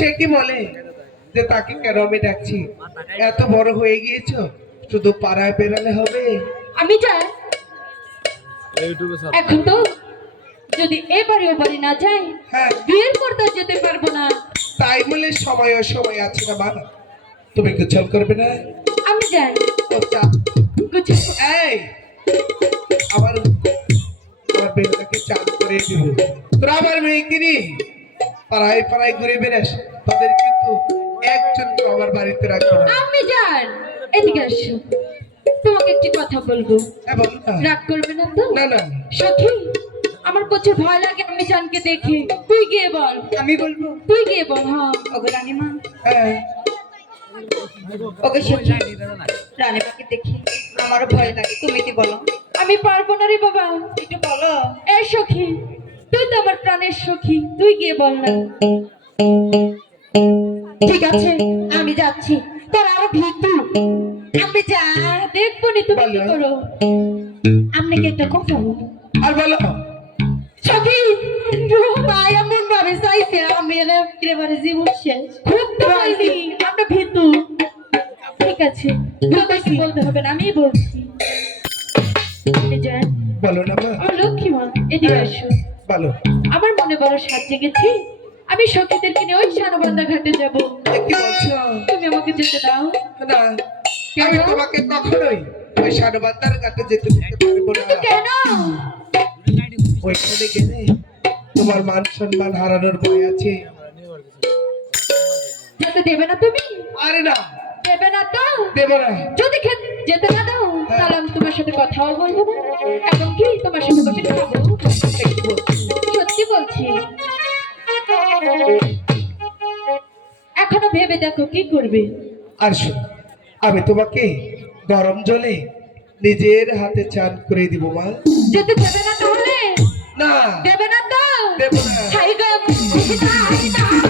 সে কি বলে? যে তাকে কেন আমি ডাকছি? এত বড় হয়ে গিয়েছো শুধু পাড়ায় বেরালে হবে। আমি যাই এখন তো যদি এবারে ও বাড়ি না যাই হ্যাঁ। বিয়ের পর তো যেতে পারব না। তাই বলে সময় অসময় আছে না মানা তুমি গোছল করবে না? আমি যাই। ও চা। গুছিয়ে এই আমার আমার বেটাকে চান করে দিব। তোরা আমার মেয়েকে নিয়ে পাড়ায় পাড়ায় ঘুরে বেড়াস। তাদের কিন্তু একজন আমার বাড়িতে রাখব না। আমি যান এদিকে আসো তোমাকে একটি কথা বলব। রাগ করবে না তো? না না। সখী আমার প্রচুর ভয় লাগে আমি জানকে দেখে। তুই গিয়ে বল। আমি বলব? তুই গিয়ে বল হ্যাঁ। ওগো রানীমা। হ্যাঁ ওকে সত্যি রানীমাকে দেখি আমারও ভয় লাগে তুমি কি বলো? আমি পারব না রে বাবা। একটু বলো। এই সখী তুই তো আমার প্রাণের সখী তুই গিয়ে বল না। ঠিক আছে আমি যাচ্ছি। তোর আরও ভীতু আমি যা দেখব নি তুমি কি করো? আপনি কি একটা কথা আর বলো। সখী ভাই এমন ভাবে চাইছে আমি একেবারে জীবন শেষ। খুব তো বললি আমরা ভীতু ঠিক আছে বলতে হবে না আমি বলছি। বলো না লক্ষ্মী মা এদিকে আসো বলো। আমার মনে বড় সাজ জেগেছে। আমি সখীদেরকে নিয়ে ওই সানবান্ধা ঘাটে যাব। কি বলছো তুমি আমাকে যেতে দাও। না আমি তোমাকে কখনোই ওই সারবান্দার ঘাটে যেতে দিতে পারব না। কেন? ওইখানে গেলে তোমার মান সম্মান হারানোর ভয় আছে। যেতে দেবে না তুমি? আরে না। দেবে না তো? দেবো না। যদি যেতে না দাও তাহলে আমি তোমার সাথে কথাও বলব না। এবং কি তোমার সাথে বসে খাব। সত্যি বলছি। এখনও ভেবে দেখো কি করবে? আর শুনো আমি তোমাকে গরম জলে নিজের হাতে চান করে দিব মা। যেতে দেবে না তাহলে? না। দেবে না তো? দেব না।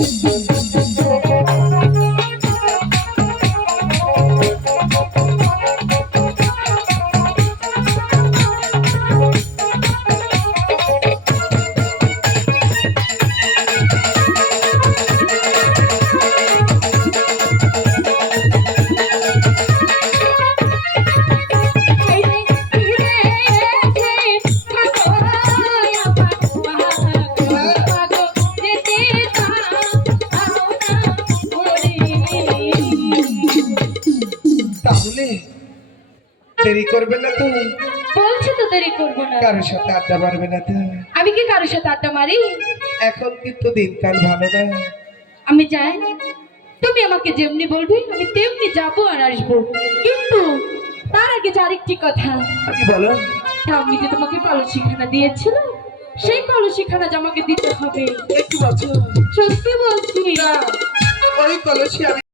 Música তাহলে দেরি করবে না তো বলছি তো দেরি করব না। কারোর সাথে আড্ডা মারবে না তো আমি কি কারোর সাথে আড্ডা মারি? এখন কিন্তু দিনকাল ভালো না। আমি যাই তুমি আমাকে যেমনি বলবে আমি তেমনি যাব আর আসব। কিন্তু তার আগে যার একটি কথা। কি বলো? আমি যে তোমাকে কলসিখানা দিয়েছিল সেই কলসিখানা যে আমাকে দিতে হবে। একটু বছর সত্যি বলছি। ওই কলসি আমি